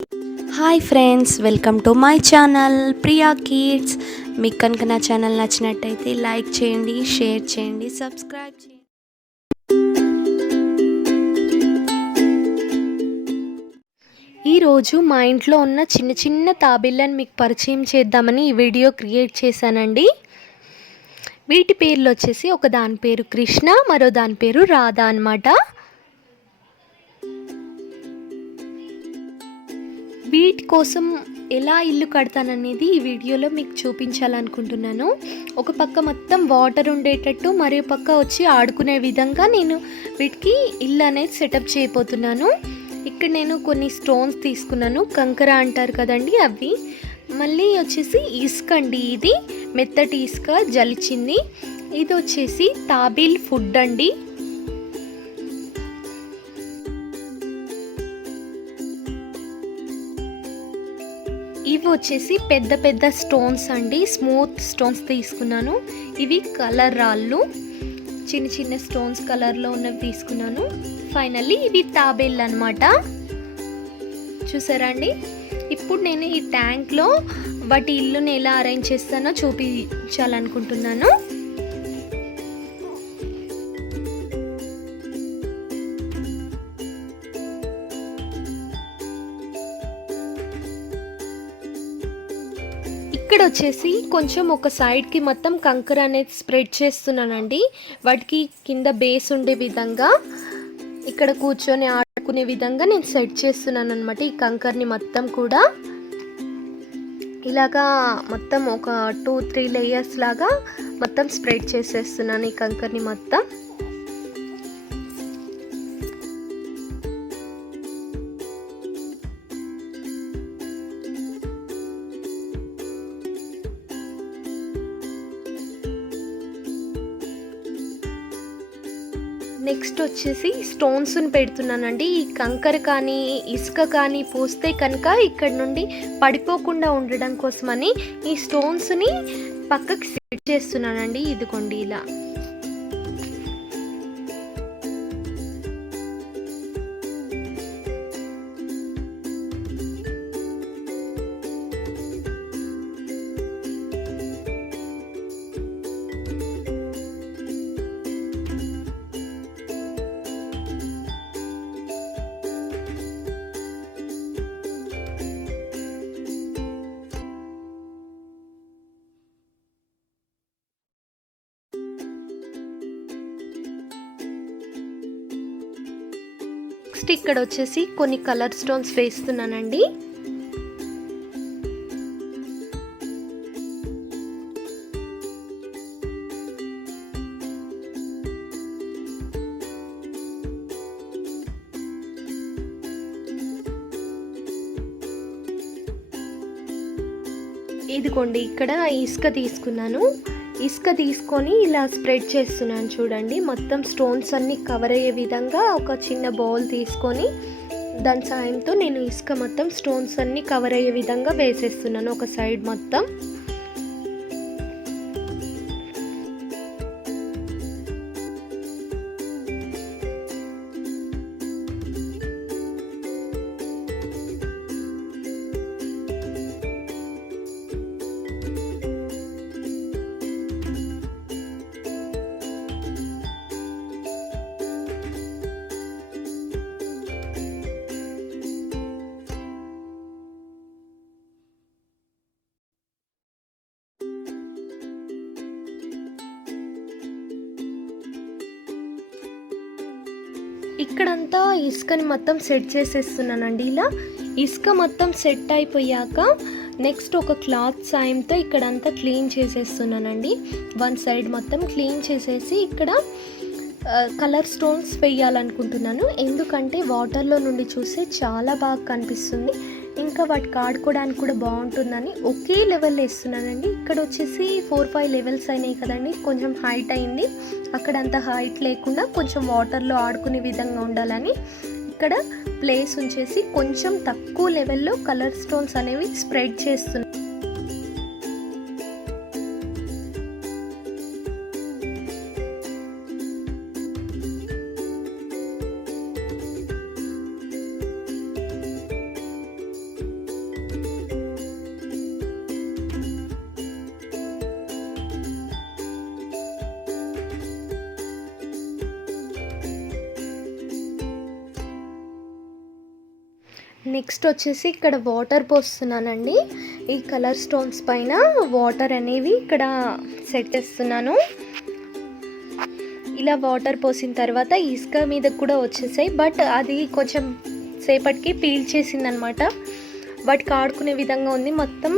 Hi friends, welcome to my channel Priya kids. మీకు కనుక నా ఛానల్ నచ్చినట్టయితే లైక్ చేయండి, షేర్ చేయండి, సబ్స్క్రైబ్ చేయండి. ఈరోజు మా ఇంట్లో ఉన్న చిన్న చిన్న తాబేళ్ళని మీకు పరిచయం చేద్దామని ఈ వీడియో క్రియేట్ చేశానండి. వీటి పేర్లు వచ్చేసి ఒక దాని పేరు కృష్ణ, మరో దాని పేరు రాధా అన్నమాట. వీటి కోసం ఎలా ఇల్లు కడతాననేది ఈ వీడియోలో మీకు చూపించాలనుకుంటున్నాను. ఒక పక్క మొత్తం వాటర్ ఉండేటట్టు, మరో పక్క వచ్చి ఆడుకునే విధంగా నేను వీటికి ఇల్లు అనేది సెటప్ చేయబోతున్నాను. ఇక్కడ నేను కొన్ని స్టోన్స్ తీసుకున్నాను, కంకర అంటారు కదండి అవి. మళ్ళీ వచ్చేసి ఇసుక అండి, ఇది మెత్తటి ఇసుక జలిచింది. ఇది వచ్చేసి తాబేల్ ఫుడ్ అండి. ఇవి వచ్చేసి పెద్ద పెద్ద స్టోన్స్ అండి, స్మూత్ స్టోన్స్ తీసుకున్నాను. ఇవి కలర్ రాళ్ళు, చిన్న చిన్న స్టోన్స్ కలర్లో ఉన్నవి తీసుకున్నాను. ఫైనల్లీ ఇవి తాబేళ్ళు అనమాట. చూసారా అండి. ఇప్పుడు నేను ఈ ట్యాంక్లో వాటి ఇల్లుని ఎలా అరేంజ్ చేస్తానో చూపించాలనుకుంటున్నాను. ఇక్కడ వచ్చేసి కొంచెం ఒక సైడ్కి మొత్తం కంకర అనేది స్ప్రెడ్ చేస్తున్నానండి. వాటికి కింద బేస్ ఉండే విధంగా, ఇక్కడ కూర్చొని ఆడుకునే విధంగా నేను సెట్ చేస్తున్నాను అనమాట. ఈ కంకర్ని మొత్తం కూడా ఇలాగా మొత్తం ఒక 2-3 లేయర్స్ లాగా మొత్తం స్ప్రెడ్ చేసేస్తున్నాను ఈ కంకర్ని మొత్తం. నెక్స్ట్ వచ్చేసి స్టోన్స్ని పెడుతున్నానండి. ఈ కంకర కానీ ఇసుక కానీ పోస్తే కనుక ఇక్కడ నుండి పడిపోకుండా ఉండడం కోసమని ఈ స్టోన్స్ని పక్కకి సెట్ చేస్తున్నానండి. ఇదిగోండి ఇలా. నెక్స్ట్ ఇక్కడ వచ్చేసి కొన్ని కలర్ స్టోన్స్ వేస్తున్నానండి. ఇదిగోండి ఇక్కడ ఇసుక తీసుకున్నాను. ఇసుక తీసుకొని ఇలా స్ప్రెడ్ చేస్తున్నాను చూడండి. మొత్తం స్టోన్స్ అన్నీ కవర్ అయ్యే విధంగా ఒక చిన్న బౌల్ తీసుకొని దాని సాయంతో నేను ఇసుక మొత్తం స్టోన్స్ అన్నీ కవర్ అయ్యే విధంగా వేసేస్తున్నాను ఒక సైడ్ మొత్తం. ఇక్కడంతా ఇసుకని మొత్తం సెట్ చేసేస్తున్నానండి. ఇలా ఇసుక మొత్తం సెట్ అయిపోయాక నెక్స్ట్ ఒక క్లాత్ సాయంతో ఇక్కడంతా క్లీన్ చేసేస్తున్నానండి. వన్ సైడ్ మొత్తం క్లీన్ చేసేసి ఇక్కడ కలర్ స్టోన్స్ వేయాలనుకుంటున్నాను. ఎందుకంటే వాటర్లో నుండి చూస్తే చాలా బాగా కనిపిస్తుంది, ఇంకా వాటికి ఆడుకోవడానికి కూడా బాగుంటుందని ఒకే లెవెల్ వేస్తున్నానండి. ఇక్కడ వచ్చేసి 4-5 లెవెల్స్ అయినాయి కదండి, కొంచెం హైట్ అయింది. అక్కడ అంత హైట్ లేకుండా కొంచెం వాటర్లో ఆడుకునే విధంగా ఉండాలని ఇక్కడ ప్లేస్ ఉంచేసి కొంచెం తక్కువ లెవెల్లో కలర్ స్టోన్స్ అనేవి స్ప్రెడ్ చేస్తున్నాను. నెక్స్ట్ వచ్చేసి ఇక్కడ వాటర్ పోస్తున్నానండి. ఈ కలర్ స్టోన్స్ పైన వాటర్ అనేవి ఇక్కడ సెట్ చేస్తున్నాను. ఇలా వాటర్ పోసిన తర్వాత ఇసుక మీద కూడా వచ్చేసాయి, బట్ అది కొంచెం సేపటికి పీల్ చేసిందనమాట. వాటికి ఆడుకునే విధంగా ఉంది. మొత్తం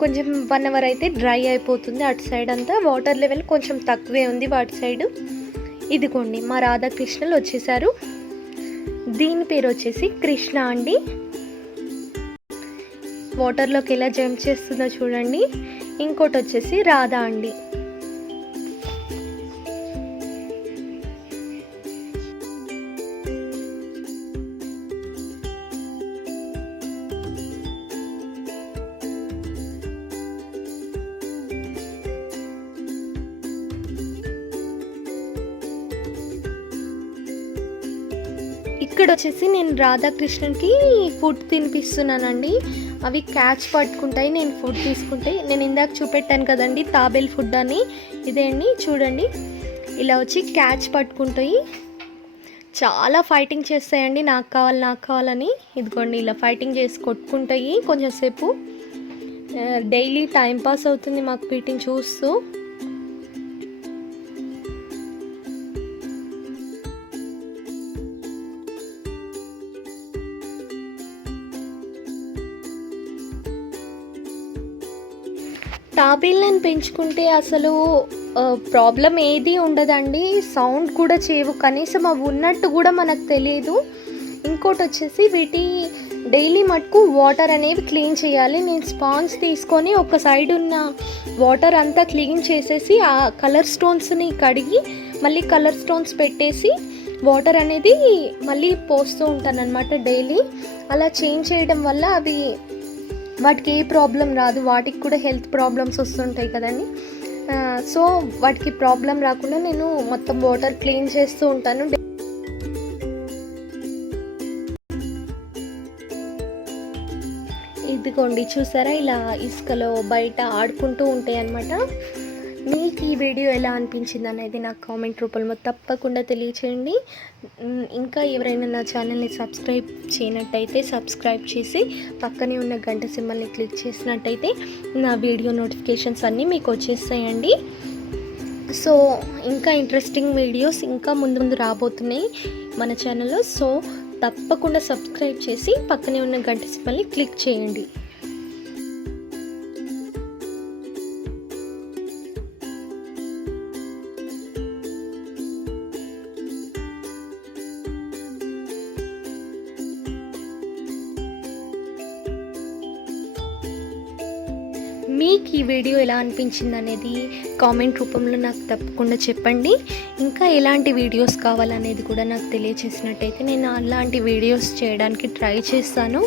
కొంచెం 1 అవర్ అయితే డ్రై అయిపోతుంది. అటు సైడ్ అంతా వాటర్ లెవెల్ కొంచెం తక్కువే ఉంది వాటి సైడ్. ఇదిగోండి మా రాధాకృష్ణలు వచ్చేసారు. దీని పేరు వచ్చేసి కృష్ణ అండి. వాటర్లోకి ఎలా జంప్ చేస్తుందో చూడండి. ఇంకోటి వచ్చేసి రాధా అండి. ఇక్కడ వచ్చేసి నేను రాధాకృష్ణన్కి ఫుడ్ తినిపిస్తున్నానండి. అవి క్యాచ్ పట్టుకుంటాయి నేను ఫుడ్ తీసుకుంటే. నేను ఇందాక చూపెట్టాను కదండి తాబేల్ ఫుడ్ అని, ఇదే అండి చూడండి. ఇలా వచ్చి క్యాచ్ పట్టుకుంటాయి. చాలా ఫైటింగ్ చేస్తాయండి నాకు కావాలని. ఇదిగోండి ఇలా ఫైటింగ్ చేసి కొట్టుకుంటాయి. కొంచెం సేపు డైలీ టైం పాస్ అవుతుంది మాకు వీటిని చూస్తూ. తాబేళ్ళని పెంచుకుంటే అసలు ప్రాబ్లం ఏది ఉండదండి. సౌండ్ కూడా చేయవు, కనీసం అవి ఉన్నట్టు కూడా మనకు తెలియదు. ఇంకోటి వచ్చేసి వీటి డైలీ మటుకు వాటర్ అనేవి క్లీన్ చేయాలి. నేను స్పాంజ్ తీసుకొని ఒక సైడ్ ఉన్న వాటర్ అంతా క్లీన్ చేసేసి ఆ కలర్ స్టోన్స్ని కడిగి మళ్ళీ కలర్ స్టోన్స్ పెట్టేసి వాటర్ అనేది మళ్ళీ పోస్తూ ఉంటాను అనమాట డైలీ. అలా చేంజ్ చేయడం వల్ల అవి వాటికి ఏ ప్రాబ్లం రాదు. వాటికి కూడా హెల్త్ ప్రాబ్లమ్స్ వస్తుంటాయి కదండి. సో వాటికి ప్రాబ్లం రాకుండా నేను మొత్తం వాటర్ క్లీన్ చేస్తూ ఉంటాను. ఇదిగోండి చూసారా, ఇలా ఇసుకలో బయట ఆడుకుంటూ ఉంటాయి అన్నమాట. మీకు ఈ వీడియో ఎలా అనిపించింది అనేది నాకు కామెంట్ రూపంలో తప్పకుండా తెలియచేయండి. ఇంకా ఎవరైనా నా ఛానల్ని సబ్స్క్రైబ్ చేయనట్టయితే సబ్స్క్రైబ్ చేసి పక్కనే ఉన్న గంట సింబల్ని క్లిక్ చేసినట్టయితే నా వీడియో నోటిఫికేషన్స్ అన్నీ మీకు వచ్చేస్తాయండి. సో ఇంకా ఇంట్రెస్టింగ్ వీడియోస్ ఇంకా ముందు రాబోతున్నాయి మన ఛానల్లో. సో తప్పకుండా సబ్స్క్రైబ్ చేసి పక్కనే ఉన్న గంట సింబల్ని క్లిక్ చేయండి. మీకు ఈ వీడియో ఎలా అనిపించింది అనేది కామెంట్ రూపంలో నాకు తప్పకుండా చెప్పండి. ఇంకా ఎలాంటి వీడియోస్ కావాలనేది కూడా నాకు తెలియచేసినట్టయితే నేను అలాంటి వీడియోస్ చేయడానికి ట్రై చేస్తాను.